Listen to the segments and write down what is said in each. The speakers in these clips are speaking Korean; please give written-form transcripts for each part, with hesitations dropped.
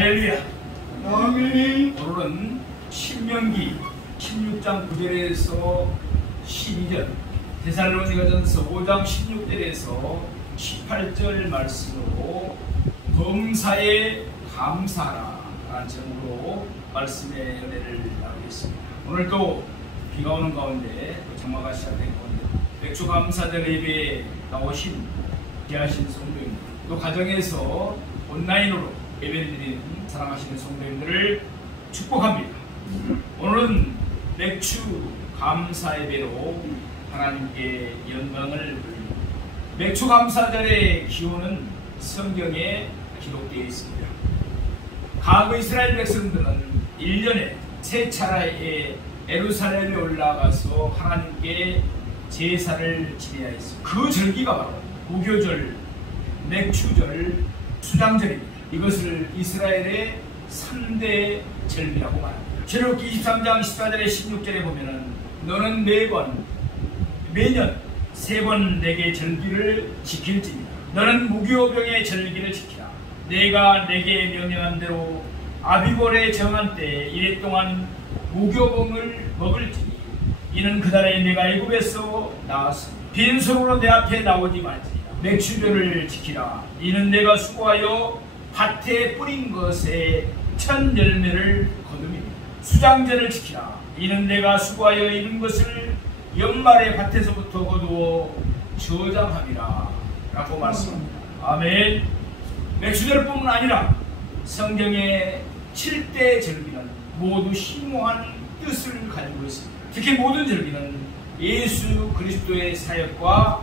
할렐루야. 아멘. 오늘은 신명기 16장 9절에서 12절, 데살로니가전서 5장 16절에서 18절 말씀으로 범사에 감사하라 라는 제목으로 말씀의 은혜를 나누겠습니다. 오늘도 비가 오는 가운데 장마가 시작된 가운데 맥주 감사절 예배에 나오신 귀하신 성도님들, 또 가정에서 온라인으로 예배를 드리는 사랑하시는 성도님들을 축복합니다. 오늘은 맥주 감사 예배로 하나님께 영광을 돌립니다. 맥주 감사절의 기호는 성경에 기록되어 있습니다. 과거 이스라엘 백성들은 1년에 세 차례에 예루살렘에 올라가서 하나님께 제사를 지내야 했습니다. 그 절기가 바로 무교절, 맥주절, 수장절입니다. 이것을 이스라엘의 3대 절기라고 말합니다. 출애굽기 23장 14절에 16절에 보면은 너는 매년 3번 내게 절기를 지킬지니라. 너는 무교병의 절기를 지키라. 내가 내게 명령한 대로 아비볼에 정한 때 이래 동안 무교병을 먹을지니 이는 그날에 내가 애굽에서 나왔으니 빈손으로 내 앞에 나오지 말지니라. 맥주절을 지키라. 이는 내가 수고하여 밭에 뿌린 것에 첫 열매를 거두리니 수장절을 지키라. 이는 내가 수고하여 이룬 것을 연말에 밭에서부터 거두어 저장함이라 라고 말씀합니다. 아멘. 맥주절뿐만 아니라 성경의 7대 절기는 모두 심오한 뜻을 가지고 있습니다. 특히 모든 절기는 예수 그리스도의 사역과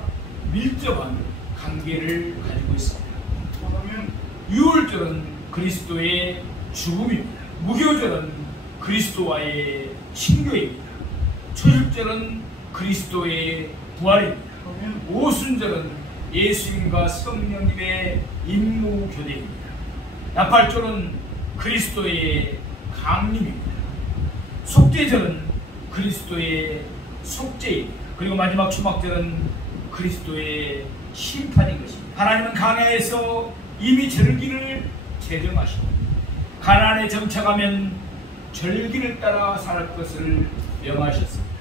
밀접한 관계를 가지고 있습니다. 유월절은 그리스도의 죽음입니다. 무교절은 그리스도와의 친교입니다. 초실절은 그리스도의 부활입니다. 오순절은 예수님과 성령님의 임무교대입니다. 나팔절은 그리스도의 강림입니다. 속죄절은 그리스도의 속죄입니다. 그리고 마지막 초막절은 그리스도의 심판인 것입니다. 하나님은 광야에서 이미 절기를 제정하시고 가나안에 정착하면 절기를 따라 살 것을 명하셨습니다.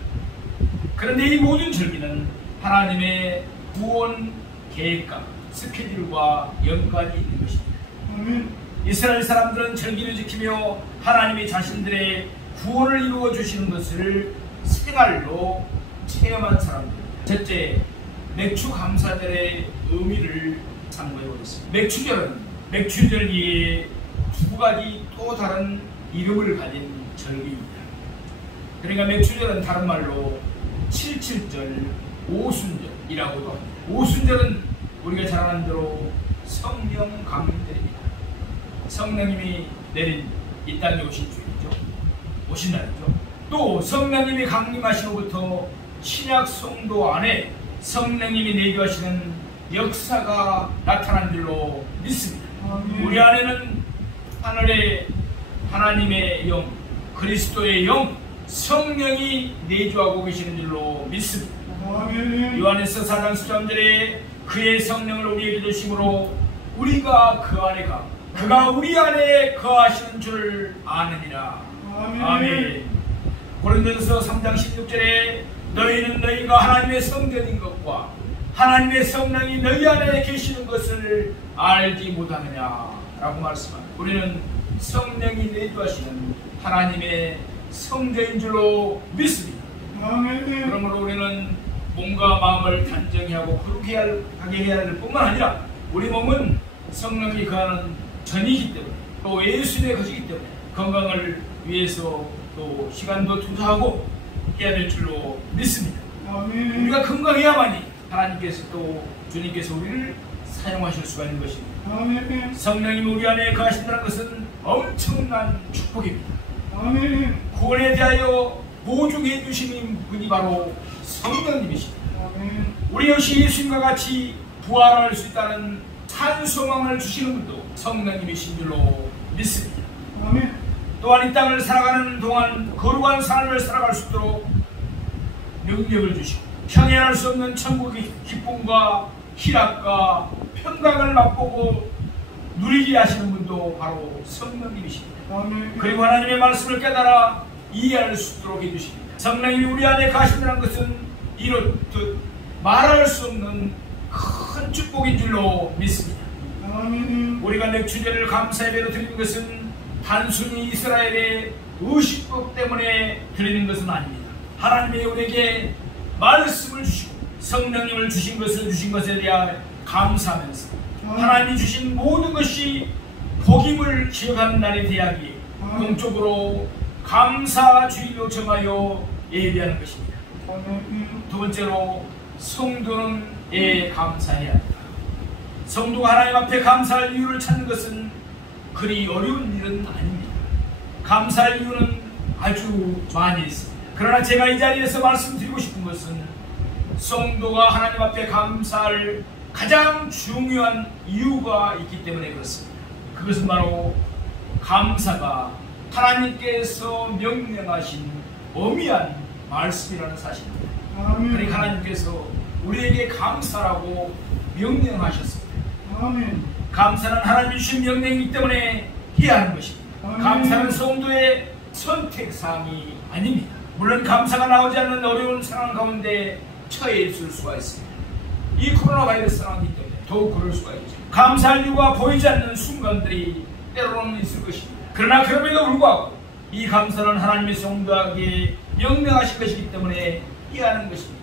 그런데 이 모든 절기는 하나님의 구원 계획과 스케줄과 연관이 있는 것입니다. 이스라엘 사람들은 절기를 지키며 하나님이 자신들의 구원을 이루어 주시는 것을 생활로 체험한 사람들입니다. 첫째, 맥주 감사절의 의미를 참고해 보겠습니다. 맥주절은 맥주절기에 두 가지 또 다른 이름을 가진 절기입니다. 그러니까 맥주절은 다른 말로 77절, 오순절이라고도 합니다. 오순절은 우리가 잘 아는 대로 성령 강림절입니다. 성령님이 내린 이 땅에 오신 주일이죠. 오신 날이죠. 또 성령님이 강림하신 후부터 신약 성도 안에 성령님이 내주하시는 역사가 나타난 줄로 믿습니다. 우리 안에는 하늘의 하나님의 영, 그리스도의 영, 성령이 내주하고 계시는 줄로 믿습니다. 요한에서 4장 13절에 그의 성령을 우리에게 주심으로 우리가 그 안에 가 그가 우리 안에 거하시는 줄 아느니라. 아멘. 고린도전서 3장 16절에 너희는 너희가 하나님의 성전인 것과 하나님의 성령이 너희 안에 계시는 것을 알지 못하느냐 라고 말씀합니다. 우리는 성령이 내주하시는 하나님의 성전인 줄로 믿습니다. 그러므로 우리는 몸과 마음을 단정히 하고 거룩하게 해야 할 뿐만 아니라 우리 몸은 성령이 거하는 전이기 때문에 또 예수님의 것이기 때문에 건강을 위해서 또 시간도 투자하고 해야 될 줄로 믿습니다. 우리가 건강해야만이 하나님께서 또 주님께서 우리를 사용하실 수가 있는 것입니다. 성령님이 우리 안에 거하신다는 것은 엄청난 축복입니다. 구원에 대하여 보증해 주시는 분이 바로 성령님이십니다. 우리 역시 예수님과 같이 부활할 수 있다는 찬소망을 주시는 분도 성령님이신 줄로 믿습니다. 또한 이 땅을 살아가는 동안 거룩한 삶을 살아갈 수 있도록 능력을 주시고 평행할 수 없는 천국의 기쁨과 희락과 평강을 맛보고 누리게 하시는 분도 바로 성령님이십니다. 아멘. 그리고 하나님의 말씀을 깨달아 이해할 수 있도록 해주십니다. 성령님이 우리 안에 가신다는 것은 이렇듯 말할 수 없는 큰 축복인 줄로 믿습니다. 아멘. 우리가 넥추제를 감사예배로 드리는 것은 단순히 이스라엘의 의식법 때문에 드리는 것은 아닙니다. 하나님이 우리에게 말씀을 주시고 성령님을 주신 것에 대하여 감사하면서 하나님이 주신 모든 것이 복임을 기억하는 날이 되야기에 공적으로 감사 주일로 정하여 예배하는 것입니다. 두 번째로 성도는 감사해야 합니다. 성도가 하나님 앞에 감사할 이유를 찾는 것은 그리 어려운 일은 아닙니다. 감사할 이유는 아주 많이 있습니다. 그러나 제가 이 자리에서 말씀드리고 싶은 것은 성도가 하나님 앞에 감사할 가장 중요한 이유가 있기 때문에 그렇습니다. 그것은 바로 감사가 하나님께서 명령하신 엄미한 말씀이라는 사실입니다. 그러니까 하나님께서 우리에게 감사라고 명령하셨습니다. 아멘. 감사는 하나님이 주신 명령이기 때문에 해야 하는 것입니다. 감사는 성도의 선택사항이 아닙니다. 물론 감사가 나오지 않는 어려운 상황 가운데 처해 있을 수가 있습니다. 이 코로나 바이러스 상황이기 때문에 더욱 그럴 수가 있죠. 감사할 이유가 보이지 않는 순간들이 때로는 있을 것입니다. 그러나 그럼에도 불구하고 이 감사는 하나님의 성도에게 명령하신 것이기 때문에 해야 하는 것입니다.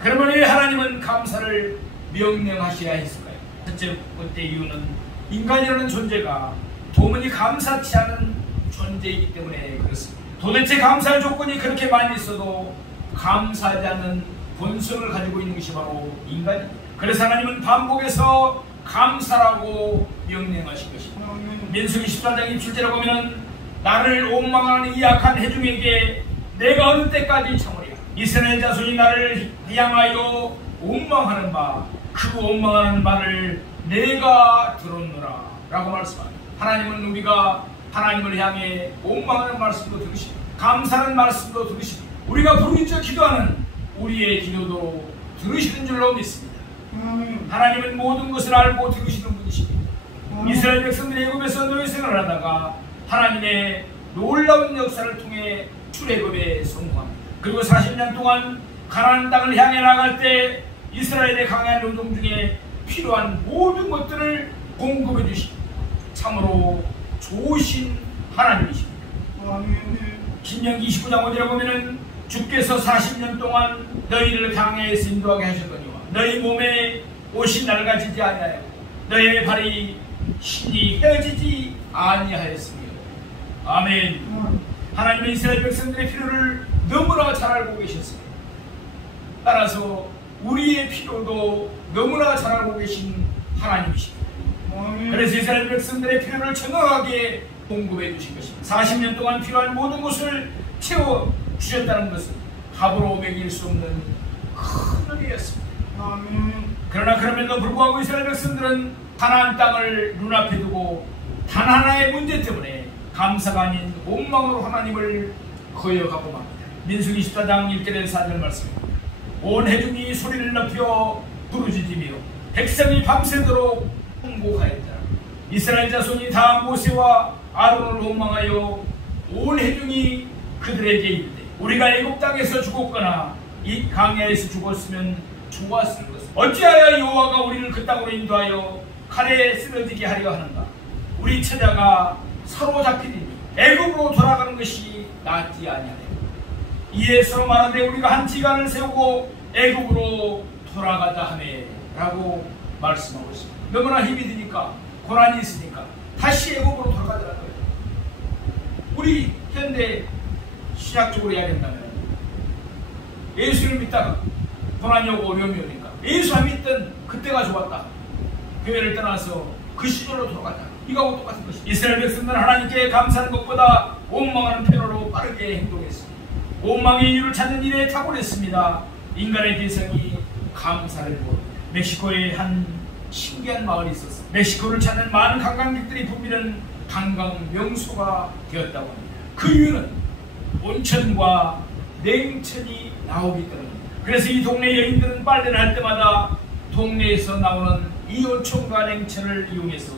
그러면 왜 하나님은 감사를 명령하셔야 했을까요? 첫째 번째 이유는 인간이라는 존재가 도무지 감사치 않은 존재이기 때문에 그렇습니다. 도대체 감사할 조건이 그렇게 많이 있어도 감사하지 않는 본성을 가지고 있는 것이 바로 인간입니다. 그래서 하나님은 반복해서 감사라고 명령하신 것입니다. 민수기 14장 27절에 보면 나를 원망하는 이 약한 회중에게 내가 어느 때까지 참으리라. 이스라엘 자손이 나를 향하여 원망하는 바 그 원망하는 말을 내가 들었노라 라고 말씀합니다. 하나님은 우리가 하나님을 향해 원망하는 말씀도 들으시고 감사하는 말씀도 들으시고 우리가 부르짖어 기도하는 우리의 기도도 들으시는 줄로 믿습니다. 하나님은 모든 것을 알고 들으시는 분이십니다. 이스라엘 백성들이 애굽에서 노예 생활을 하다가 하나님의 놀라운 역사를 통해 출애굽에 성공합니다. 그리고 40년 동안 가나안 땅을 향해 나갈 때 이스라엘의 강한 노동 중에 필요한 모든 것들을 공급해 주십니다. 참으로 좋으신 하나님이십니다. 신명기 29장 5절에 보면은 주께서 40년 동안 너희를 강야에서 인도하게 하셨거니와 너희 몸에 옷이 낡아지지 아니하였고 너희의 발이 신이 헤어지지 아니하였으며 아멘. 하나님은 이스라엘 백성들의 필요를 너무나 잘 알고 계셨습니다. 따라서 우리의 필요도 너무나 잘 알고 계신 하나님이십니다. 그래서 이스라엘 백성들의 필요를 정확하게 공급해 주신 것입니다. 40년 동안 필요한 모든 것을 채워주셨다는 것은 합으로 매길 수 없는 큰 은혜였습니다. 그러나 그럼에도 불구하고 이스라엘 백성들은 가나안 땅을 눈앞에 두고 단 하나의 문제 때문에 감사가 아닌 원망으로 하나님을 거역하고 맙니다. 민수기 14장 1절에서 4절 말씀입니다. 온 회중이 소리를 높여 부르짖으며 백성이 밤새도록 통곡하였다. 이스라엘 자손이 다 모세와 아론을 원망하여 온 회중이 그들에게 이르되 우리가 애굽 땅에서 죽었거나 이 강야에서 죽었으면 좋았을 것을 어찌하여 여호와가 우리를 그 땅으로 인도하여 칼에 쓰러지게 하려 하는가. 우리 처자가 사로잡히리니 애굽으로 돌아가는 것이 낫지 아니하네. 이에 서로 말하되 우리가 한 지간을 세우고 애굽으로 돌아가자 하매 라고 말씀하고 있습니다. 너무나 힘이 드니까 고난이 있으니까 다시 애굽으로 돌아가자는 거예요. 우리 현대 신학적으로 이야기한다면 예수를 믿다가 고난이 오고 어려움이 오니까 예수 안 믿던 그때가 좋았다. 교회를 떠나서 그 시절로 돌아가자. 이거하고 똑같은 것입니다. 이스라엘 백성들은 하나님께 감사하는 것보다 원망하는 편으로 빠르게 행동했습니다. 원망의 이유를 찾는 일에 탁월했습니다. 인간의 개성이 감사를 모릅니다. 멕시코에 한 신기한 마을이 있었습니다. 멕시코를 찾는 많은 관광객들이 붐비는 관광 명소가 되었다고 합니다. 그 이유는 온천과 냉천이 나오기 때문입니다. 그래서 이 동네 여인들은 빨래를 할 때마다 동네에서 나오는 이 온천과 냉천을 이용해서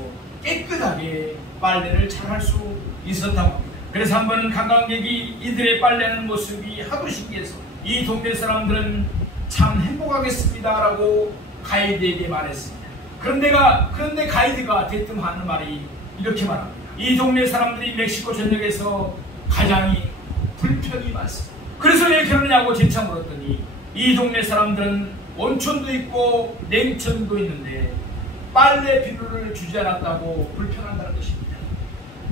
깨끗하게 빨래를 잘 할 수 있었다고 합니다. 그래서 한 번은 관광객이 이들의 빨래하는 모습이 하도 신기해서 이 동네 사람들은 참 행복하겠습니다 라고 가이드에게 말했습니다. 그런데 가이드가 대뜸 하는 말이 이렇게 말합니다. 이 동네 사람들이 멕시코 전역에서 가장 불편이 많습니다. 그래서 왜 그러냐고 재차 물었더니 이 동네 사람들은 온천도 있고 냉천도 있는데 빨래 비누를 주지 않았다고 불편한다는 것입니다.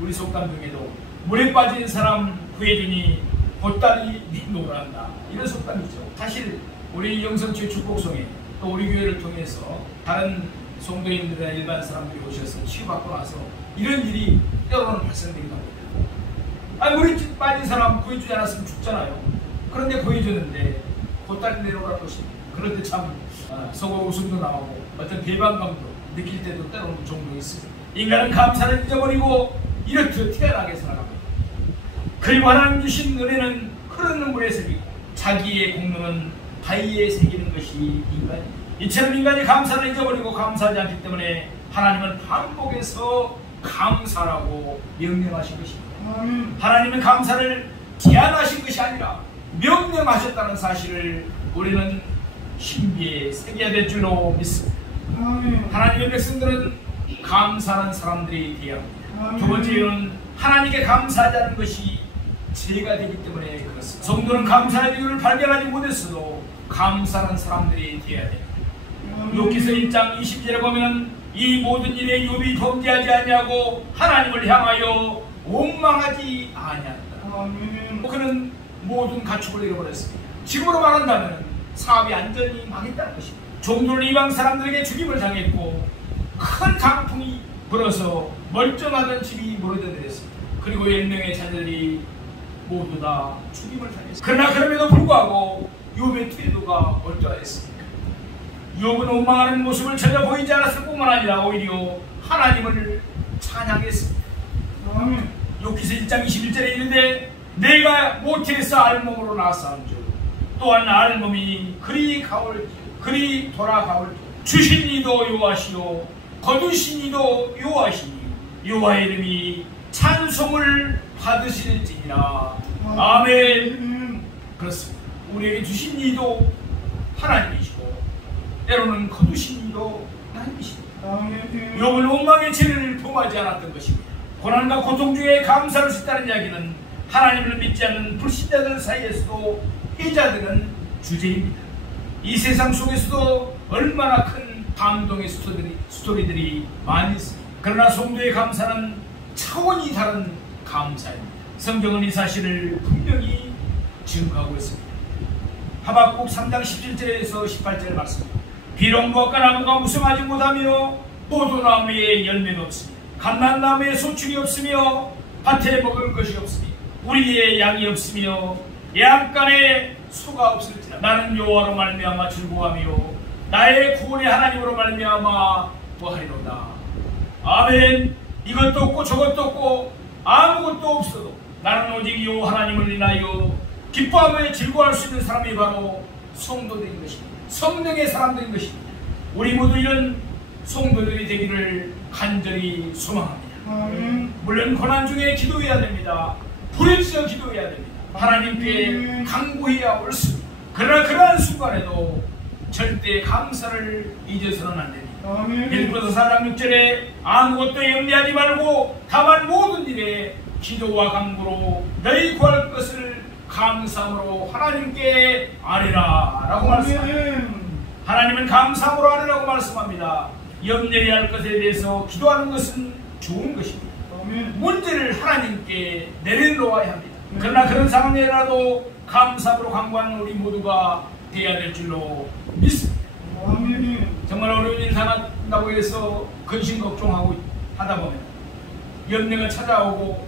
우리 속담 중에도 물에 빠진 사람 구해주니 보따리 노란다, 이런 속담이죠. 사실 우리 영성초의 축복송에 또 우리 교회를 통해서 다른 성도인들이나 일반 사람들이 오셔서 치유받고 나서 이런 일이 때로는 발생되기도 합니다. 물에 빠진 사람 구해주지 않았으면 죽잖아요. 그런데 구해줬는데 보따리 내려오라는 것입니다. 그런데 참 속으로 웃음도 나오고 어떤 배반감도 느낄 때도 때로는 종종 있습니다. 인간은 감사를 잊어버리고 이렇듯 태연하게 살아갑니다. 그리고 하나님 주신 은혜는 흐르는 물에 새기고 자기의 공로는 바위에 새기는 것이 인간입니다. 이처럼 인간이 감사를 잊어버리고 감사하지 않기 때문에 하나님은 반복해서 감사라고 명령하신 것입니다. 하나님은 감사를 제안하신 것이 아니라 명령하셨다는 사실을 우리는 신비에 새겨야 될 줄로 믿습니다. 하나님의 백성들은 감사하는 사람들이 되어야 합니다. 두 번째는 하나님께 감사하지 않는 것이 죄가 되기 때문에 그렇습니다. 성도는 감사의 이유를 발견하지 못했어도 감사하는 사람들이 되어야 됩니다. 욥기서 1장 22절에 보면 이 모든 일에 욥이 범죄하지 아니하고 하나님을 향하여 원망하지 아니하였다. 그는 모든 가축을 잃어버렸습니다. 지금으로 말한다면 사업이 완전히 망했다는 것입니다. 종들은 이방 사람들에게 죽임을 당했고 큰 강풍이 불어서 멀쩡하던 집이 무너져내렸습니다. 그리고 10명의 자녀들이 모두 다 죽임을 당했습니다. 그러나 그럼에도 불구하고 욥의 태도가 어떠했습니까? 욥은 원망하는 모습을 전혀 보이지 않았을 뿐만 아니라 오히려 하나님을 찬양했습니다. 욥기서 1장 21절에 이르되 내가 모태에서 알몸으로 나사온즉 또한 알몸이 그리 가올지 그리 돌아가올지 주신 이도 여호와시요 거두신 이도 여호와시니 여호와의 이름이 찬송을 받으실지니라. 아멘. 그렇습니다. 우리에게 주신 이도 하나님이시고 때로는 거두신 이도 하나님이십니다. 욥은 원망의 죄를 범하지 않았던 것입니다. 고난과 고통 중에 감사할 수 있다는 이야기는 하나님을 믿지 않는 불신자들 사이에서도 해자되는 주제입니다. 이 세상 속에서도 얼마나 큰 감동의 스토리들이 많이 있습니다. 그러나 성도의 감사는 차원이 다른 감사입니다. 성경은 이 사실을 분명히 증거하고 있습니다. 하박국 3장 17절에서 18절 말씀입니다. 비록 무화과 나무가 무성하지 못하며 포도나무에 열매가 없으며 감람나무에 소출이 없으며 밭에 먹을 것이 없으며 우리의 양이 없으며 양간에 소가 없을지라 나는 여호와로 말미암아 즐거워하며 나의 구원의 하나님으로 말미암아 거하리로다. 아멘. 이것도 없고 저것도 없고 아무것도 없어도 나는 오직 여호와 하나님을 인하여 기뻐하며 즐거워할 수 있는 사람이 바로 성도들인 것입니다. 성령의 사람들인 것입니다. 우리 모두 이런 성도들이 되기를 간절히 소망합니다. 물론 고난 중에 기도해야 됩니다. 부르짖어 기도해야 됩니다. 하나님께 간구해야 옳습니다. 그러나 그러한 순간에도 절대 감사를 잊어서는 안 됩니다. 빌립보서 4장 6절에 아무것도 염려하지 말고 다만 모든 일에 기도와 간구로 너희 구할 것을 감사함으로 하나님께 아뢰라 라고 말씀합니다. 하나님은 감사함으로 아뢰라고 말씀합니다. 염려해야 할 것에 대해서 기도하는 것은 좋은 것입니다. 문제를 하나님께 내려놓아야 합니다. 그러나 그런 상황에라도 감사함으로 간구하는 우리 모두가 되어야 될 줄로 믿습니다. 정말 어려운 일 당한다고 해서 근심 걱정하고 하다 보면 염려가 찾아오고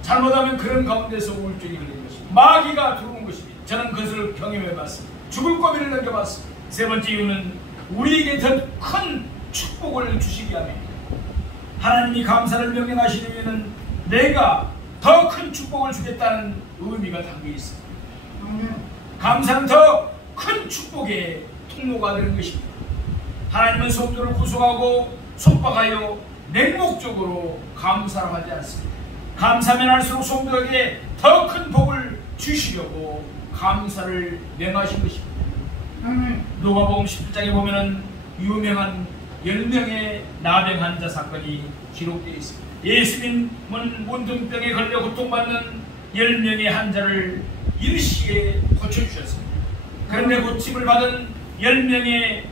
잘못하면 그런 가운데서 우울증이 걸리는 것입니다. 마귀가 들어온 것입니다. 저는 그것을 경험해봤습니다. 죽을 고비를 넘겨봤습니다. 세 번째 이유는 우리에게 더 큰 축복을 주시기 위함입니다. 하나님이 감사를 명령하시는 이유는 내가 더 큰 축복을 주겠다는 의미가 담겨 있습니다. 감사는 더 큰 축복의 통로가 되는 것입니다. 하나님은 성도를 구속하고 속박하여 맹목적으로 감사를 하지 않습니다. 감사하면 할수록 성도에게 더 큰 복을 주시려고 감사를 명하신 것입니다. 아멘. 누가복음 17장에 보면은 유명한 10명의 나병 환자 사건이 기록되어 있습니다. 예수님은 문둥병에 걸려 고통받는 10명의 환자를 일시에 고쳐주셨습니다. 그런데 고침을 받은 10명의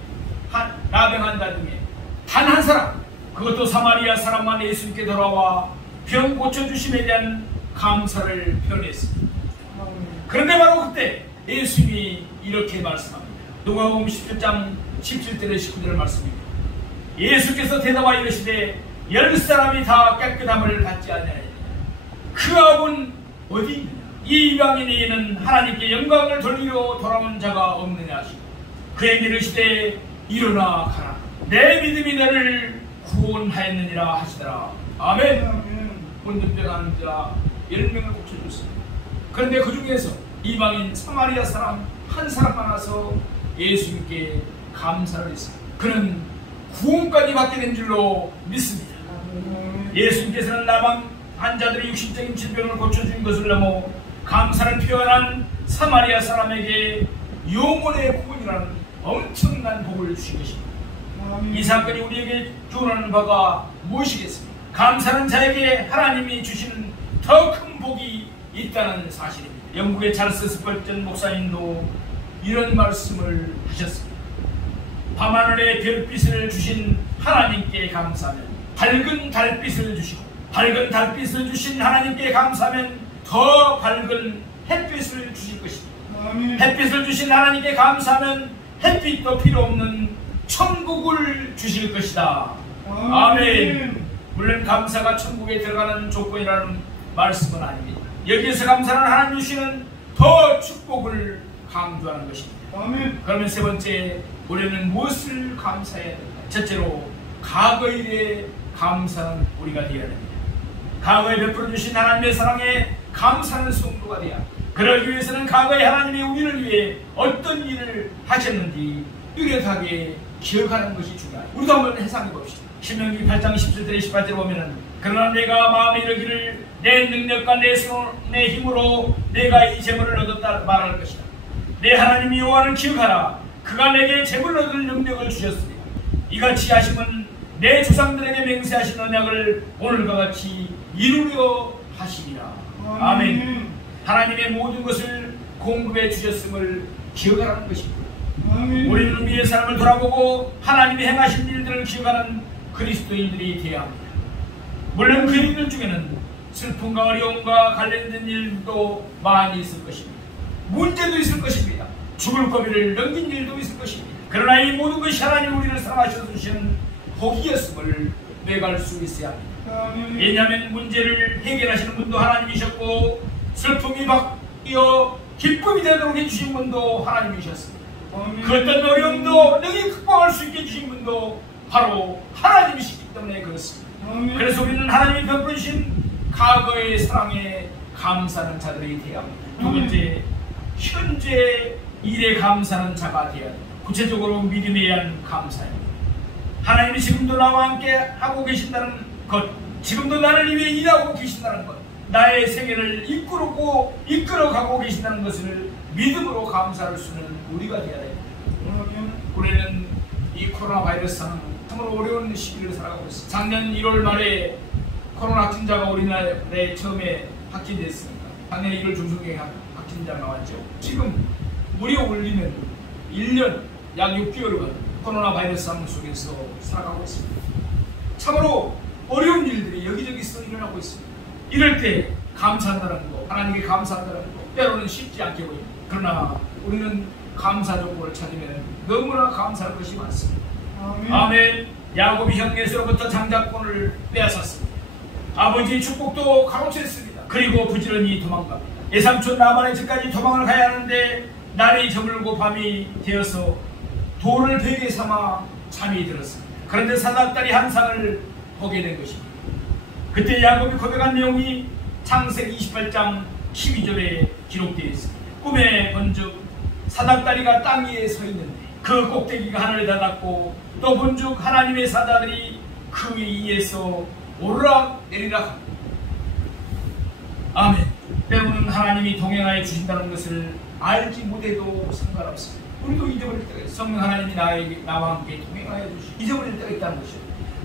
나병 환자 중에 단 한 사람, 그것도 사마리아 사람만 예수님께 돌아와 병 고쳐주심에 대한 감사를 표현했습니다. 그런데 바로 그때 예수님이 이렇게 말씀합니다. 누가복음 17장 17절에 19절을 말씀입니다. 예수께서 대답하여 이르시되 10사람이 다 깨끗함을 받지 아니하느냐. 그 아합은 어디 있느냐. 이 이방인에게는 하나님께 영광을 돌리려 돌아온 자가 없느냐 하시고 그에게 이르시되 일어나 가라. 내 믿음이 너를 구원하였느니라 하시더라. 아멘. 문둥병 환자 10명을 고쳐줬습니다. 그런데 그 중에서 이방인 사마리아 사람 한 사람만 와서 예수님께 감사를 했습니다. 그는 구원까지 받게 된 줄로 믿습니다. 예수님께서는 나방 환자들의 육신적인 질병을 고쳐준 것을 넘어 감사를 표현한 사마리아 사람에게 영혼의 구원이라는 엄청난 복을 주신 것입니다. 이 사건이 우리에게 교훈하는 바가 무엇이겠습니까? 감사는 자에게 하나님이 주시는 더 큰 복이 있다는 사실입니다. 영국의 찰스 스펄전 목사님도 이런 말씀을 하셨습니다. 밤하늘에 별빛을 주신 하나님께 감사하면 밝은 달빛을 주시고 밝은 달빛을 주신 하나님께 감사하면 더 밝은 햇빛을 주실 것입니다. 햇빛을 주신 하나님께 감사하면 햇빛도 필요 없는 천국을 주실 것이다. 아멘. 물론 감사가 천국에 들어가는 조건이라는 말씀은 아닙니다. 여기에서 감사는 하나님 주시는 더 축복을 강조하는 것입니다. 아멘. 그러면 세 번째, 우리는 무엇을 감사해야 됩니까? 첫째로 과거 일에 감사는 우리가 되어야 됩니다. 과거에 베풀어 주신 하나님의 사랑에 감사하는 성도가 되어야 합니다. 그러기 위해서는 과거에 하나님이 우리를 위해 어떤 일을 하셨는지 뚜렷하게 기억하는 것이 중요합니다. 우리도 한번 해상해 봅시다. 신명기 8장 17절에 18절에 보면은 그러나 내가 마음에 이르기를 내 능력과 내 손의 힘으로 내가 이 재물을 얻었다 말할 것이다. 내 하나님 여호와를 기억하라. 그가 내게 재물을 얻을 능력을 주셨으니 이같이 하심은 내 조상들에게 맹세하신 언약을 오늘과 같이 이루려 하시리라. 아멘. 하나님의 모든 것을 공급해 주셨음을 기억하라는 것입니다. 우리는 우리의 삶을 돌아보고 하나님이 행하신 일들을 기억하는 그리스도인들이 되어야 합니다. 물론 그 일들 중에는 슬픔과 어려움과 관련된 일도 많이 있을 것입니다. 문제도 있을 것입니다. 죽을 고비를 넘긴 일도 있을 것입니다. 그러나 이 모든 것이 하나님 우리를 사랑하셔서 주시는 복이었음을 매갈 수 있어야 합니다. 왜냐하면 문제를 해결하시는 분도 하나님이셨고 슬픔이 바뀌어 기쁨이 되도록 해주신 분도 하나님이셨습니다. 그 어떤 어려움도 능히 극복할 수 있게 해주신 분도 바로 하나님이시기 때문에 그렇습니다. 그래서 우리는 하나님이 베풀어 주신 과거의 사랑에 감사하는 자들이 되어야 합니다. 두 번째, 현재 일에 감사하는 자가 되어야 합니다. 구체적으로 믿음에 의한 감사입니다. 하나님이 지금도 나와 함께 하고 계신다는 것, 지금도 나를 위해 일하고 계신다는 것, 나의 생애를 이끌어가고 계신다는 것을 믿음으로 감사할 수 있는 우리가 되어야 됩니다. 우리는 이 코로나 바이러스는 정말 어려운 시기를 살아가고 있습니다. 작년 1월 말에 코로나 확진자가 우리나라에 처음에 확진됐습니다. 작년 1월 중순에 확진자가 나왔죠. 지금 무려 올리면 1년 약 6개월간 코로나 바이러스 상황 속에서 살아가고 있습니다. 참으로 어려운 일들이 여기저기서 일어나고 있습니다. 이럴 때 감사한다는 거, 하나님께 감사한다는 거 때로는 쉽지 않게 보입니다. 그러나 우리는 감사 조건을 찾으면 너무나 감사할 것이 많습니다. 아멘. 야곱이 형에서로부터 장자권을 빼앗았습니다. 아버지의 축복도 가로챘습니다. 그리고 부지런히 도망갑니다. 예삼촌 라반의 집까지 도망을 가야 하는데 날이 저물고 밤이 되어서 돌을 베개 삼아 잠이 들었습니다. 그런데 사납다리 한 상을 보게 된 것입니다. 그때 야곱이 고백한 내용이 창세기 28장 12절에 기록되어 있습니다. 꿈에 본즉 사닥다리가 땅 위에 서 있는데 그 꼭대기가 하늘에 닿았고 또 본즉 하나님의 사자들이 그 위에서 오르락 내리락 합니다. 아멘. 때로는 하나님이 동행하여 주신다는 것을 알지 못해도 상관없습니다. 우리도 잊어버릴 때가 있어요. 성령 하나님이 나와 함께 동행하여 주시고 잊어버릴 때가 있다는 것이죠.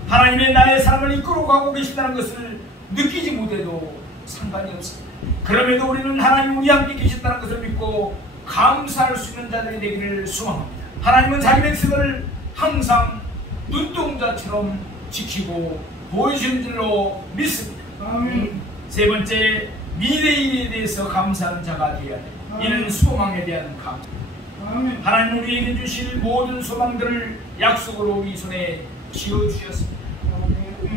하나님의 나의 삶을 이끌어가고 계신다는 것을 느끼지 못해도 상관이 없습니다. 그럼에도 우리는 하나님 우리 함께 계신다는 것을 믿고 감사할 수 있는 자들이 되기를 소망합니다. 하나님은 자기 백성을 항상 눈동자처럼 지키고 보여주는 줄로 믿습니다. 아멘. 세 번째, 미래에 대해서 감사하는 자가 되어야 합니다. 이는 소망에 대한 감사. 아멘. 하나님 우리에게 주실 모든 소망들을 약속으로 우리 손에 쥐어주셨습니다.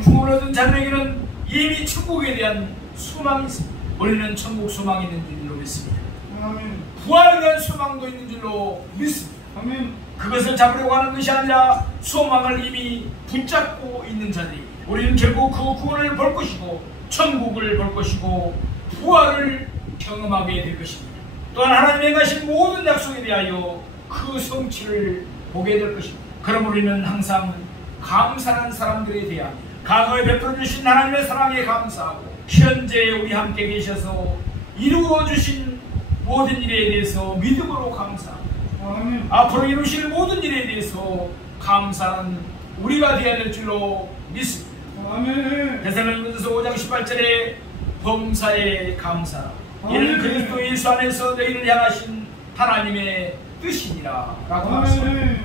구원 얻은 자들에게는 이미 천국에 대한 소망이 있습니다. 우리는 천국 소망이 있는 줄로 믿습니다. 아멘. 부활에 대한 소망도 있는 줄로 믿습니다. 아멘. 그것을 잡으려고 하는 것이 아니라 소망을 이미 붙잡고 있는 자들입니다. 우리는 결국 그 구원을 볼 것이고 천국을 볼 것이고 부활을 경험하게 될 것입니다. 또한 하나님의 가신 모든 약속에 대하여 그 성취를 보게 될 것입니다. 그럼 우리는 항상 감사하는 사람들에 대한 과거에 베풀어 주신 하나님의 사랑에 감사하고 현재 우리 함께 계셔서 이루어 주신 모든 일에 대해서 믿음으로 감사하고 아멘. 앞으로 이루실 모든 일에 대해서 감사하는 우리가 되어야 될 줄로 믿습니다. 아멘. 데살로니가서 5장 18절에 범사에 감사하라. 이는 그리스도 예수 안에서 너희를 향하신 하나님의 뜻이니라 라고 말씀합니다.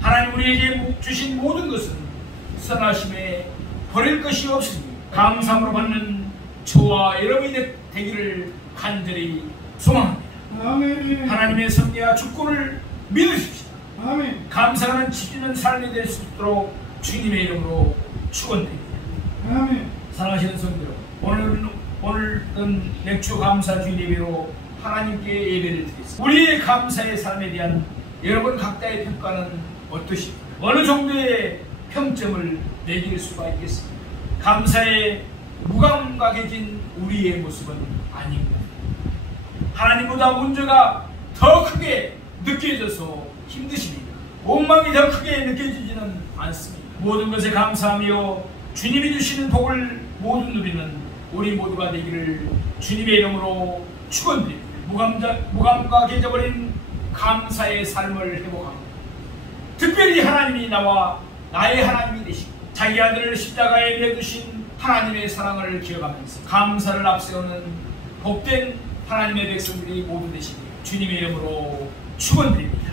하나님 우리에게 주신 모든 것은 선하심에 버릴 것이 없으니 감사함으로 받는 저와 여러분이 되기를 간절히 소망합니다. 아멘. 하나님의 섭리와 주권을 믿으십시오. 아멘. 감사하는 지키는 삶이 될 수 있도록 주님의 이름으로 축원드립니다. 아멘. 사랑하시는 성도 여러분, 오늘은 맥주 감사 주일 예배로 하나님께 예배를 드리겠습니다. 우리의 감사의 삶에 대한 여러분 각자의 평가는 어떠십니까? 어느 정도의 평점을 매길 수가 있겠습니까? 감사에 무감각해진 우리의 모습은 아닙니다. 하나님보다 문제가 더 크게 느껴져서 힘드십니다. 원망이 더 크게 느껴지지는 않습니다. 모든 것에 감사하며 주님이 주시는 복을 모두 누리는 우리 모두가 되기를 주님의 이름으로 축원드립니다. 무감각해져버린 감사의 삶을 회복합니다. 특별히 하나님이 나와 나의 하나님이 되시고 자기 아들을 십자가에 내두신 하나님의 사랑을 기억하면서 감사를 앞세우는 복된 하나님의 백성들이 모두 되시길 주님의 이름으로 축원드립니다.